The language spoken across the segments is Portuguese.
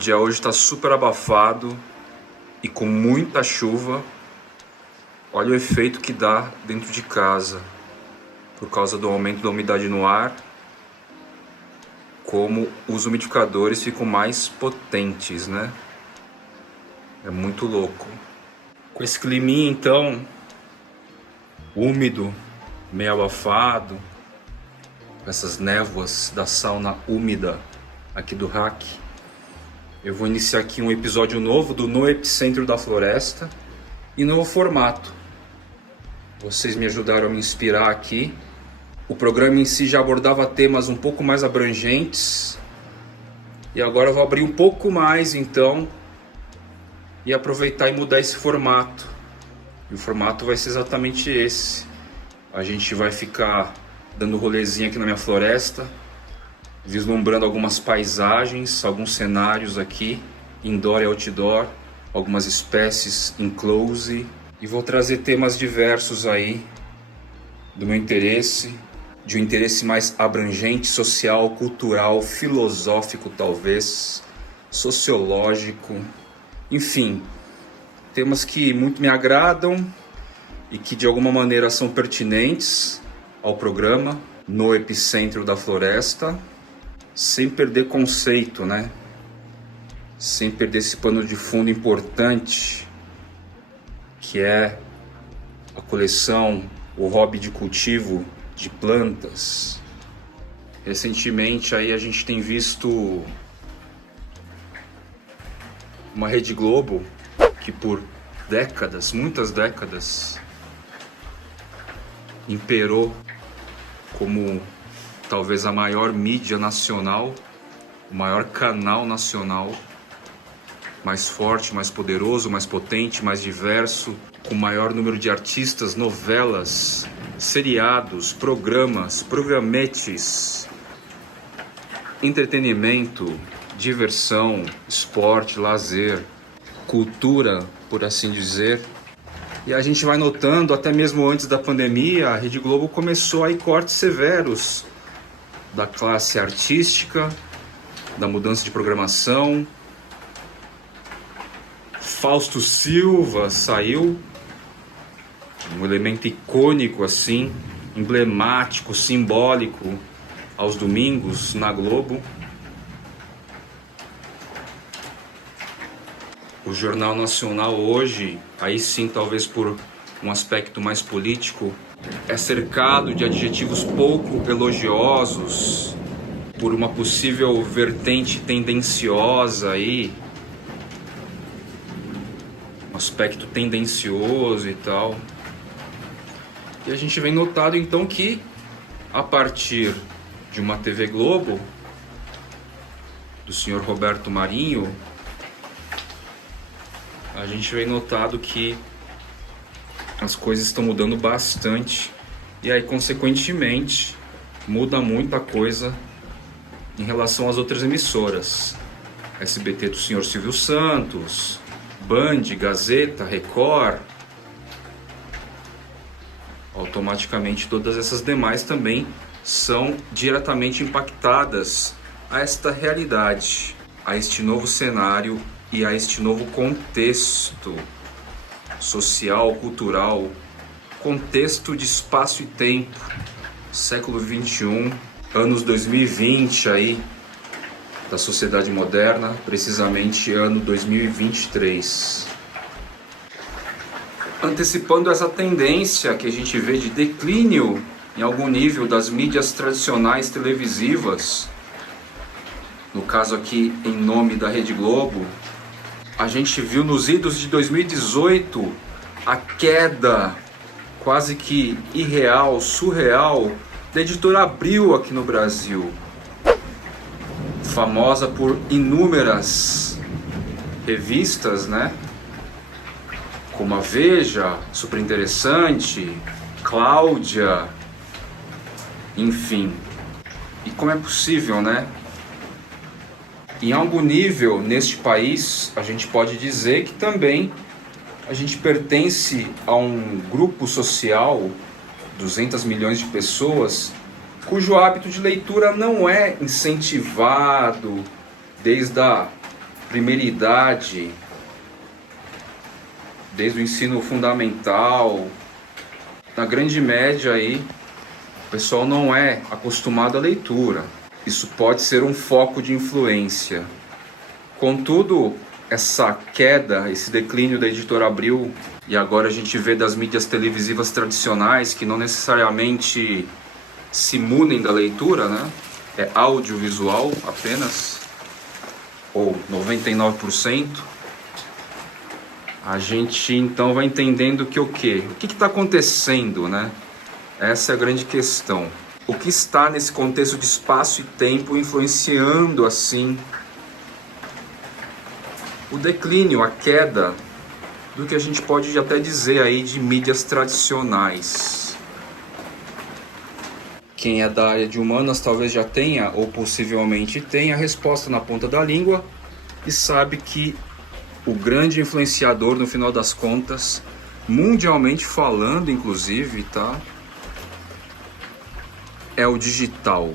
dia hoje está super abafado e com muita chuva. Olha o efeito que dá dentro de casa por causa do aumento da umidade no ar, como os umidificadores ficam mais potentes, né? É muito louco. Com esse climinha então, úmido, meio abafado, com essas névoas da sauna úmida aqui do Hack, eu vou iniciar aqui um episódio novo do No Epicentro da Floresta e novo formato. Vocês me ajudaram a me inspirar aqui. O programa em si já abordava temas um pouco mais abrangentes e agora eu vou abrir um pouco mais então e aproveitar e mudar esse formato. E o formato vai ser exatamente esse. A gente vai ficar dando rolezinho aqui na minha floresta, vislumbrando algumas paisagens, alguns cenários aqui, indoor e outdoor, algumas espécies in close, e vou trazer temas diversos aí do meu interesse, de um interesse mais abrangente, social, cultural, filosófico talvez, sociológico, enfim, temas que muito me agradam e que de alguma maneira são pertinentes ao programa No Epicentro da Floresta, sem perder conceito, né? Sem perder esse pano de fundo importante, que é a coleção, o hobby de cultivo de plantas. Recentemente aí a gente tem visto uma Rede Globo que por décadas, muitas décadas, imperou como talvez a maior mídia nacional, o maior canal nacional, mais forte, mais poderoso, mais potente, mais diverso, com maior número de artistas, novelas, seriados, programas, programetes, entretenimento, diversão, esporte, lazer, cultura, por assim dizer. E a gente vai notando, até mesmo antes da pandemia, a Rede Globo começou aí cortes severos da classe artística, da mudança de programação. Fausto Silva saiu, um elemento icônico assim, emblemático, simbólico, aos domingos na Globo. O Jornal Nacional hoje, aí sim talvez por um aspecto mais político, é cercado de adjetivos pouco elogiosos, por uma possível vertente tendenciosa aí, um aspecto tendencioso e tal. E a gente vem notado então que, a partir de uma TV Globo, do senhor Roberto Marinho, a gente vem notado que as coisas estão mudando bastante e aí consequentemente muda muita coisa em relação às outras emissoras. SBT do senhor Silvio Santos, Band, Gazeta, Record. Automaticamente todas essas demais também são diretamente impactadas a esta realidade, a este novo cenário e a este novo contexto social, cultural, contexto de espaço e tempo, século XXI, anos 2020 aí, da sociedade moderna, precisamente ano 2023. Antecipando essa tendência que a gente vê de declínio em algum nível das mídias tradicionais televisivas, no caso aqui em nome da Rede Globo, a gente viu nos idos de 2018 a queda quase que irreal, surreal, da Editora Abril aqui no Brasil, famosa por inúmeras revistas, né? Como a Veja, Super Interessante, Cláudia, enfim. E como é possível, né? Em algum nível, neste país, a gente pode dizer que também a gente pertence a um grupo social, 200 milhões de pessoas, cujo hábito de leitura não é incentivado desde a primeira idade, desde o ensino fundamental, na grande média aí, o pessoal não é acostumado à leitura. Isso pode ser um foco de influência. Contudo, essa queda, esse declínio da Editora Abril, e agora a gente vê das mídias televisivas tradicionais, que não necessariamente se munem da leitura, né? É audiovisual apenas, ou 99%. A gente então vai entendendo que o quê? O que está acontecendo, né? Essa é a grande questão. O que está nesse contexto de espaço e tempo influenciando assim o declínio, a queda do que a gente pode até dizer aí de mídias tradicionais? Quem é da área de humanas talvez já tenha, ou possivelmente tenha, a resposta na ponta da língua e sabe que o grande influenciador, no final das contas, mundialmente falando inclusive, tá? É o digital.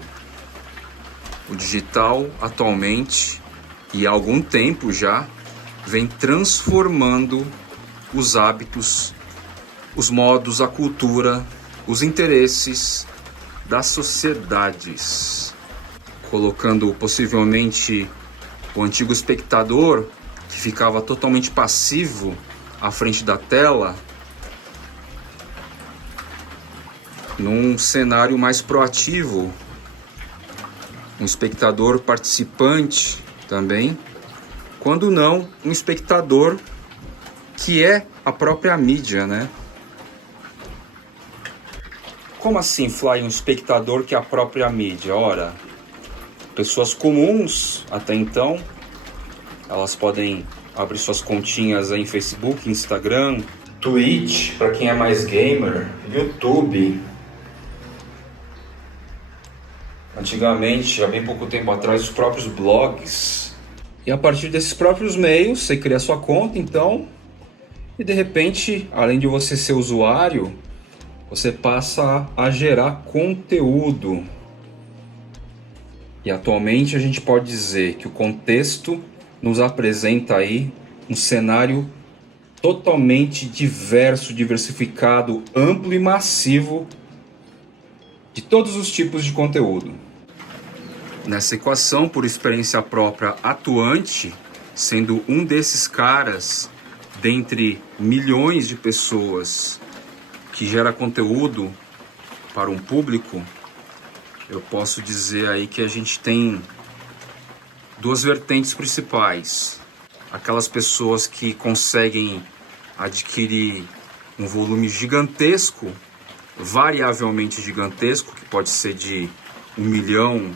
O digital atualmente, e há algum tempo já, vem transformando os hábitos, os modos, a cultura, os interesses das sociedades, colocando possivelmente o antigo espectador que ficava totalmente passivo à frente da tela num cenário mais proativo, um espectador participante também, quando não um espectador que é a própria mídia, né? Como assim, Fly, um espectador que é a própria mídia? Ora, pessoas comuns até então, elas podem abrir suas continhas aí em Facebook, Instagram, Twitch, para quem é mais gamer, YouTube. Antigamente, há bem pouco tempo atrás, os próprios blogs. E a partir desses próprios meios, você cria sua conta, então, e de repente, além de você ser usuário, você passa a gerar conteúdo. E atualmente a gente pode dizer que o contexto nos apresenta aí um cenário totalmente diverso, diversificado, amplo e massivo de todos os tipos de conteúdo. Nessa equação, por experiência própria atuante, sendo um desses caras dentre milhões de pessoas que gera conteúdo para um público, eu posso dizer aí que a gente tem duas vertentes principais. Aquelas pessoas que conseguem adquirir um volume gigantesco, variavelmente gigantesco, que pode ser de 1 milhão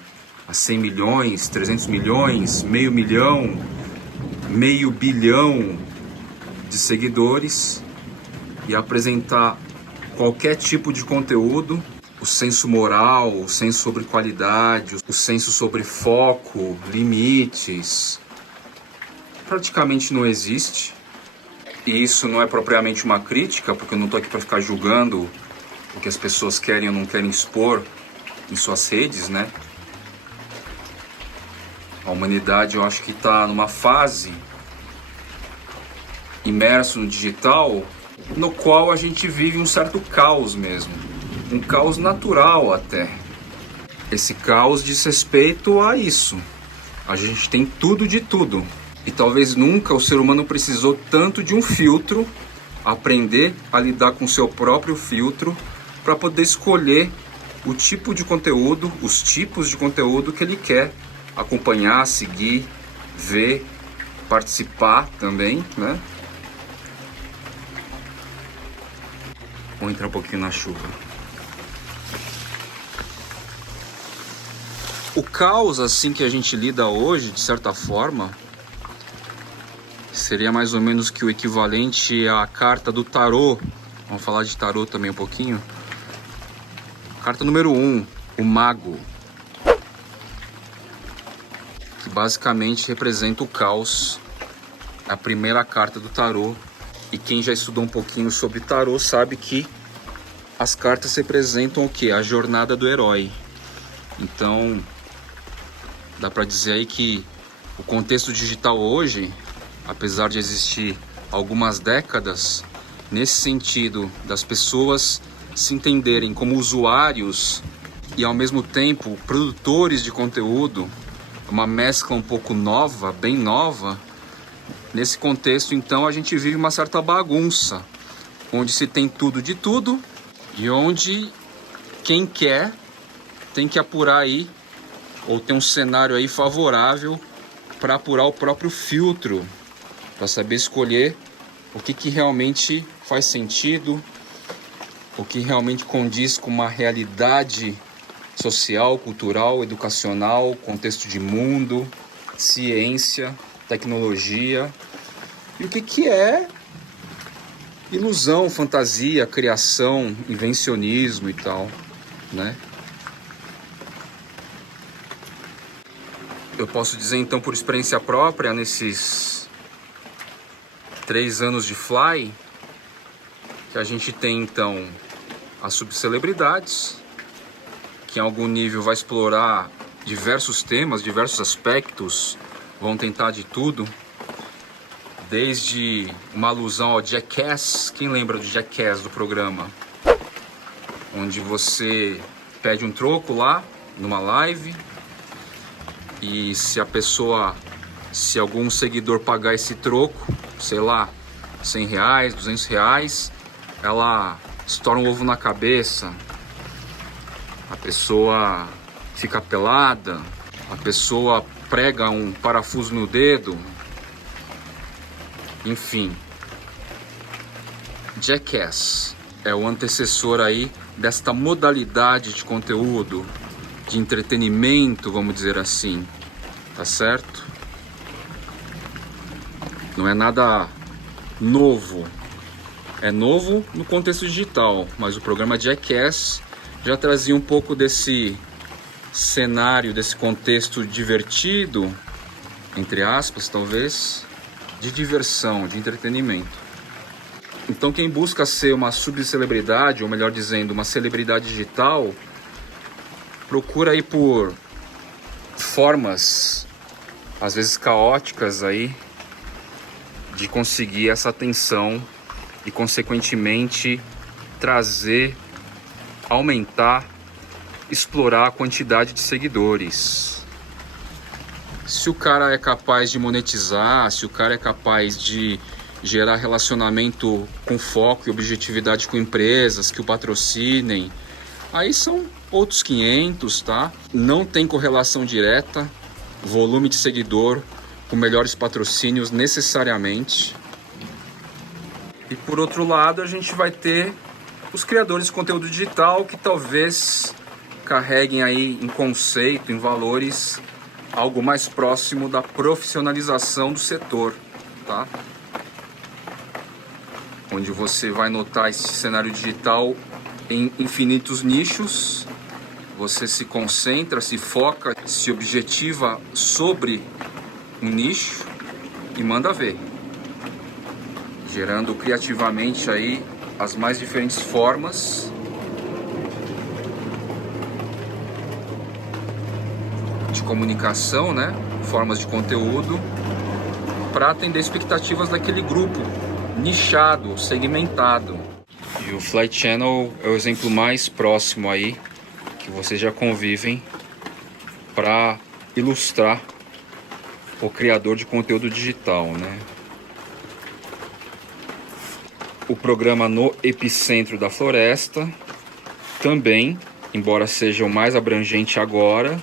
a 100 milhões, 300 milhões, meio milhão, meio bilhão de seguidores, e apresentar qualquer tipo de conteúdo. O senso moral, o senso sobre qualidade, o senso sobre foco, limites, praticamente não existe. E isso não é propriamente uma crítica, porque eu não estou aqui para ficar julgando o que as pessoas querem ou não querem expor em suas redes, né? A humanidade, eu acho que está numa fase imerso no digital, no qual a gente vive um certo caos mesmo. Um caos natural até. Esse caos diz respeito a isso. A gente tem tudo de tudo. E talvez nunca o ser humano precisou tanto de um filtro, aprender a lidar com seu próprio filtro, para poder escolher o tipo de conteúdo, os tipos de conteúdo que ele quer acompanhar, seguir, ver, participar também, né? Vou entrar um pouquinho na chuva. O caos assim que a gente lida hoje, de certa forma, seria mais ou menos que o equivalente à carta do tarô. Vamos falar de tarô também um pouquinho. Carta número 1, o mago, que basicamente representa o caos. A primeira carta do tarô. E quem já estudou um pouquinho sobre tarô sabe que as cartas representam o quê? A jornada do herói. Então, dá pra dizer aí que O contexto digital hoje, apesar de existir algumas décadas, nesse sentido das pessoas se entenderem como usuários e ao mesmo tempo produtores de conteúdo, uma mescla um pouco nova, bem nova. Nesse contexto, então, a gente vive uma certa bagunça, onde se tem tudo de tudo e onde quem quer tem que apurar aí, ou tem um cenário aí favorável para apurar o próprio filtro, para saber escolher o que realmente faz sentido, o que realmente condiz com uma realidade social, cultural, educacional, contexto de mundo, ciência, tecnologia, e o que é ilusão, fantasia, criação, invencionismo e tal, né? Eu posso dizer então por experiência própria, nesses 3 anos de Fly, que a gente tem então as subcelebridades, que em algum nível vai explorar diversos temas, diversos aspectos, vão tentar de tudo, desde uma alusão ao Jackass. Quem lembra do Jackass do programa? Onde você pede um troco lá, numa live, e se algum seguidor pagar esse troco, sei lá, R$100, R$200, ela estoura um ovo na cabeça, a pessoa fica pelada, a pessoa prega um parafuso no dedo, enfim. Jackass é o antecessor aí desta modalidade de conteúdo, de entretenimento, vamos dizer assim, tá certo? Não é nada novo, é novo no contexto digital, mas o programa Jackass já trazia um pouco desse cenário, desse contexto divertido, entre aspas, talvez, de diversão, de entretenimento. Então quem busca ser uma subcelebridade, ou melhor dizendo, uma celebridade digital, procura aí por formas, às vezes caóticas aí, de conseguir essa atenção e consequentemente trazer, aumentar, explorar a quantidade de seguidores. Se o cara é capaz de monetizar, se o cara é capaz de gerar relacionamento com foco e objetividade com empresas que o patrocinem, aí são outros 500, tá? Não tem correlação direta, volume de seguidor com melhores patrocínios necessariamente. E por outro lado, a gente vai ter os criadores de conteúdo digital que talvez carreguem aí em conceito, em valores, algo mais próximo da profissionalização do setor, tá? Onde você vai notar esse cenário digital em infinitos nichos, você se concentra, se foca, se objetiva sobre um nicho e manda ver, gerando criativamente aí as mais diferentes formas de comunicação, né? Formas de conteúdo para atender expectativas daquele grupo nichado, segmentado. E o Fly Channel é o exemplo mais próximo aí que vocês já convivem para ilustrar o criador de conteúdo digital, né? O programa No Epicentro da Floresta também, embora seja o mais abrangente agora,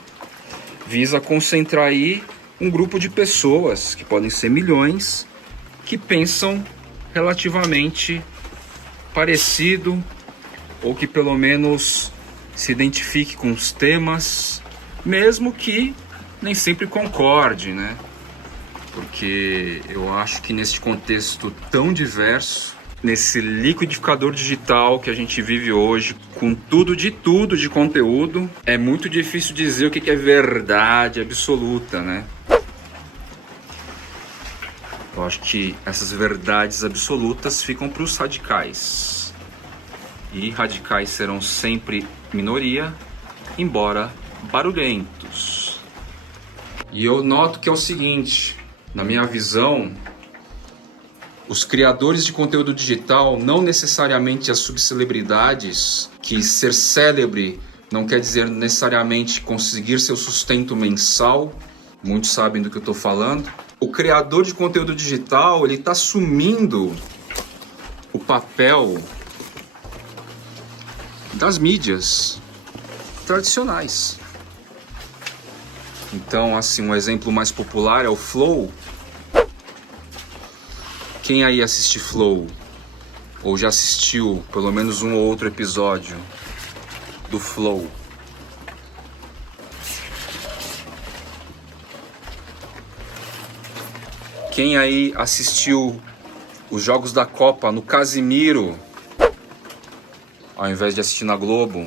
visa concentrar aí um grupo de pessoas, que podem ser milhões, que pensam relativamente parecido, ou que pelo menos se identifique com os temas, mesmo que nem sempre concorde, né? Porque eu acho que nesse contexto tão diverso, nesse liquidificador digital que a gente vive hoje, com tudo de conteúdo, é muito difícil dizer o que é verdade absoluta, né? Eu acho que essas verdades absolutas ficam para os radicais. E radicais serão sempre minoria, embora barulhentos. E eu noto que é o seguinte, na minha visão, os criadores de conteúdo digital, não necessariamente as subcelebridades, que ser célebre não quer dizer necessariamente conseguir seu sustento mensal, muitos sabem do que eu estou falando. O criador de conteúdo digital, ele está assumindo o papel das mídias tradicionais. Então, assim, um exemplo mais popular é o Flow. Quem aí assiste Flow? Ou já assistiu pelo menos um ou outro episódio do Flow? Quem aí assistiu os jogos da Copa no Casimiro, ao invés de assistir na Globo?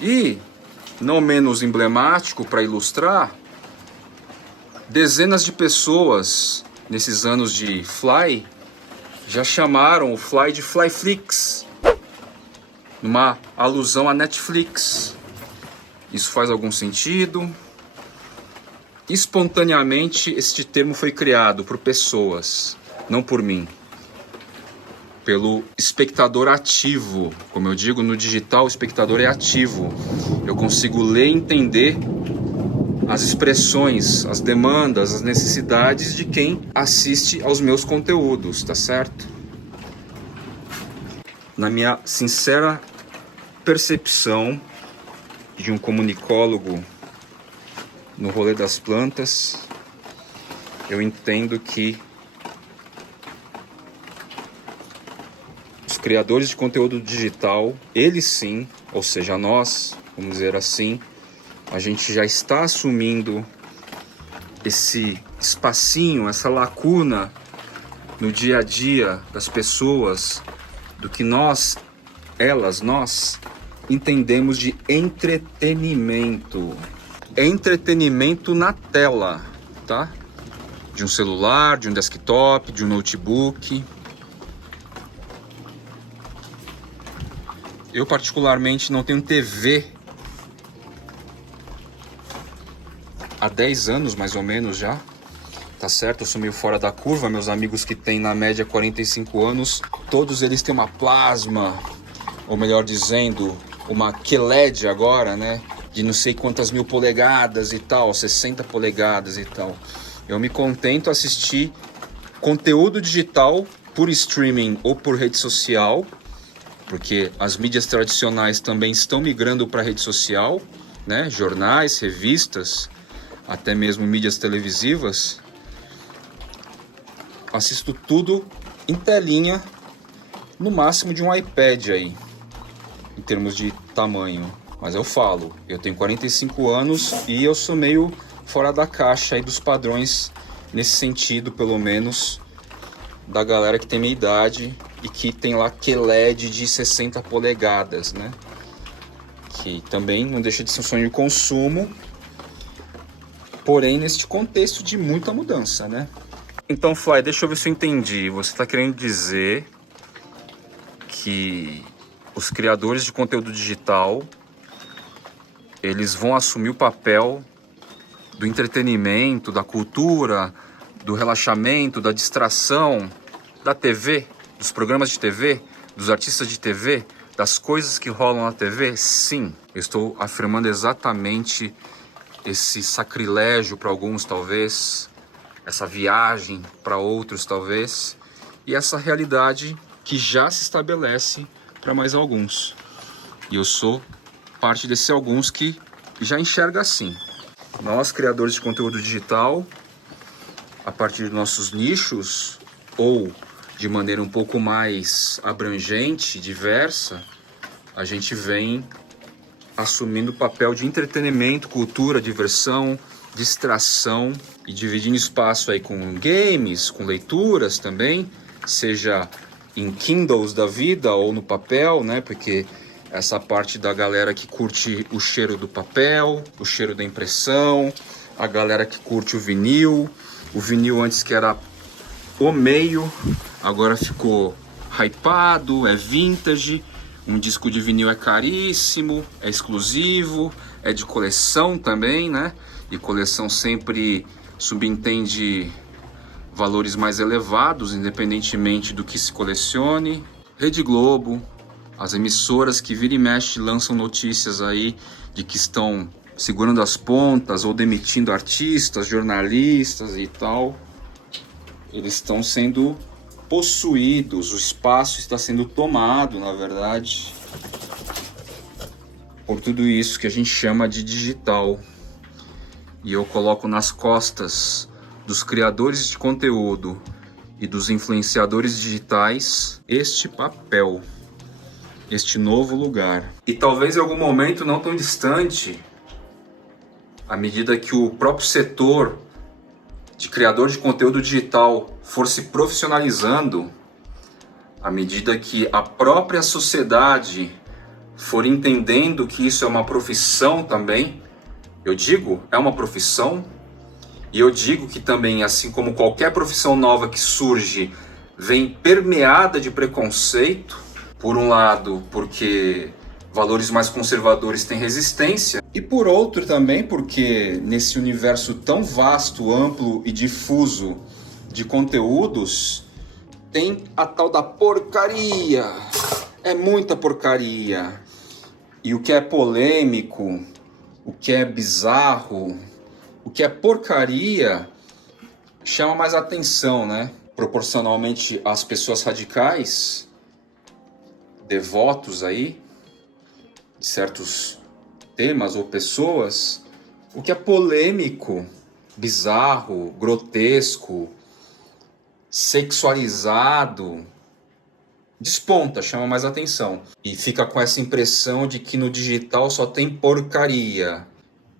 E, não menos emblemático, para ilustrar, dezenas de pessoas nesses anos de Fly já chamaram o Fly de Flyflix, numa alusão à Netflix. Isso faz algum sentido? Espontaneamente, este termo foi criado por pessoas, não por mim. Pelo espectador ativo. Como eu digo, no digital o espectador é ativo. Eu consigo ler e entender as expressões, as demandas, as necessidades de quem assiste aos meus conteúdos, tá certo? Na minha sincera percepção de um comunicólogo no rolê das plantas, eu entendo que os criadores de conteúdo digital, eles sim, ou seja, nós, vamos dizer assim, a gente já está assumindo esse espacinho, essa lacuna no dia a dia das pessoas, do que nós entendemos de entretenimento. Entretenimento na tela, tá? De um celular, de um desktop, de um notebook. Eu particularmente não tenho TV há 10 anos mais ou menos já, tá certo? Eu sou meio fora da curva, meus amigos que têm na média 45 anos, todos eles têm uma plasma, ou melhor dizendo, uma QLED agora, né? De não sei quantas mil polegadas e tal, 60 polegadas e tal. Eu me contento a assistir conteúdo digital por streaming ou por rede social, porque as mídias tradicionais também estão migrando para a rede social, né? Jornais, revistas, até mesmo mídias televisivas. Assisto tudo em telinha, no máximo de um iPad aí, em termos de tamanho. Mas eu falo, eu tenho 45 anos e eu sou meio fora da caixa aí dos padrões, nesse sentido, pelo menos, da galera que tem minha idade e que tem lá QLED de 60 polegadas, né? Que também não deixa de ser um sonho de consumo, porém neste contexto de muita mudança, né? Então, Fly, deixa eu ver se eu entendi. Você está querendo dizer que os criadores de conteúdo digital, eles vão assumir o papel do entretenimento, da cultura, do relaxamento, da distração, da TV, dos programas de TV, dos artistas de TV, das coisas que rolam na TV? Sim, eu estou afirmando exatamente esse sacrilégio para alguns, talvez, essa viagem para outros, talvez, e essa realidade que já se estabelece para mais alguns. E eu sou parte desses alguns que já enxerga assim. Nós, criadores de conteúdo digital, a partir de nossos nichos, ou de maneira um pouco mais abrangente, diversa, a gente vem assumindo o papel de entretenimento, cultura, diversão, distração, e dividindo espaço aí com games, com leituras também, seja em Kindles da vida ou no papel, né? Porque essa parte da galera que curte o cheiro do papel, o cheiro da impressão, a galera que curte o vinil antes que era o meio, agora ficou hypado, é vintage, Um disco de vinil é caríssimo, é exclusivo, é de coleção também, né? E coleção sempre subentende valores mais elevados, independentemente do que se colecione. Rede Globo, as emissoras que vira e mexe lançam notícias aí de que estão segurando as pontas ou demitindo artistas, jornalistas e tal. Eles estão sendo possuídos, o espaço está sendo tomado, na verdade, por tudo isso que a gente chama de digital. E eu coloco nas costas dos criadores de conteúdo e dos influenciadores digitais este papel, este novo lugar. E talvez em algum momento não tão distante, à medida que o próprio setor de criador de conteúdo digital for se profissionalizando, à medida que a própria sociedade for entendendo que isso é uma profissão também, eu digo, é uma profissão, e eu digo que também, assim como qualquer profissão nova que surge, vem permeada de preconceito, por um lado, porque valores mais conservadores têm resistência, e por outro também porque nesse universo tão vasto, amplo e difuso de conteúdos, tem a tal da porcaria. É muita porcaria. E o que é polêmico, o que é bizarro, o que é porcaria, chama mais atenção, né? Proporcionalmente às pessoas radicais, devotos aí, de certos temas ou pessoas, o que é polêmico, bizarro, grotesco, sexualizado, desponta, chama mais atenção. E fica com essa impressão de que no digital só tem porcaria.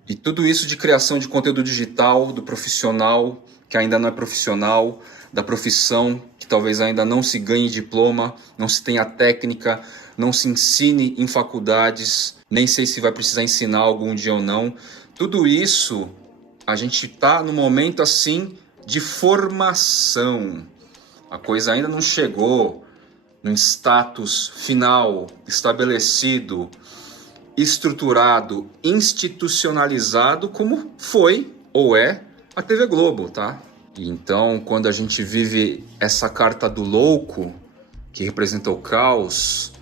E tudo isso de criação de conteúdo digital, do profissional que ainda não é profissional, da profissão que talvez ainda não se ganhe diploma, não se tenha técnica, não se ensine em faculdades, nem sei se vai precisar ensinar algum dia ou não. Tudo isso, a gente está no momento assim de formação. A coisa ainda não chegou no status final, estabelecido, estruturado, institucionalizado, como foi ou é a TV Globo, tá? Então, quando a gente vive essa carta do louco, que representa o caos,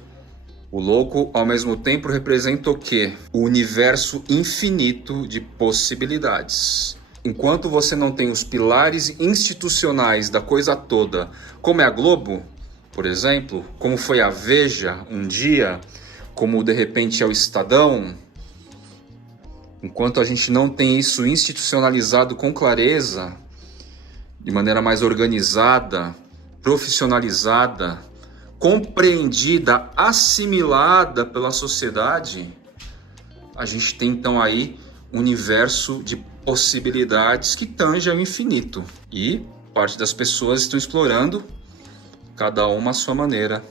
o louco, ao mesmo tempo, representa o quê? O universo infinito de possibilidades. Enquanto você não tem os pilares institucionais da coisa toda, como é a Globo, por exemplo, como foi a Veja um dia, como de repente é o Estadão, enquanto a gente não tem isso institucionalizado com clareza, de maneira mais organizada, profissionalizada, compreendida, assimilada pela sociedade, a gente tem então aí um universo de possibilidades que tange ao infinito. E parte das pessoas estão explorando, cada uma à sua maneira,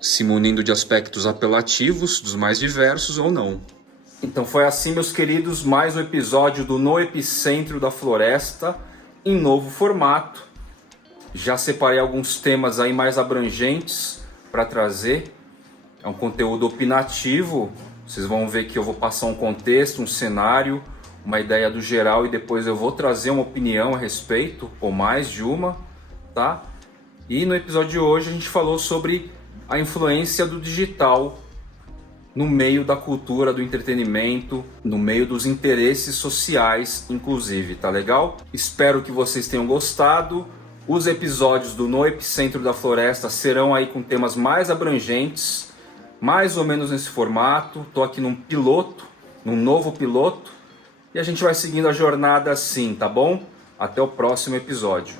se munindo de aspectos apelativos, dos mais diversos ou não. Então foi assim, meus queridos, mais um episódio do No Epicentro da Floresta, em novo formato. Já separei alguns temas aí mais abrangentes para trazer. É um conteúdo opinativo. Vocês vão ver que eu vou passar um contexto, um cenário, uma ideia do geral e depois eu vou trazer uma opinião a respeito, ou mais de uma, tá? E no episódio de hoje a gente falou sobre a influência do digital no meio da cultura, do entretenimento, no meio dos interesses sociais, inclusive, tá legal? Espero que vocês tenham gostado. Os episódios do No Epicentro da Floresta serão aí com temas mais abrangentes, mais ou menos nesse formato. Tô aqui num piloto, num novo piloto, e a gente vai seguindo a jornada assim, tá bom? Até o próximo episódio.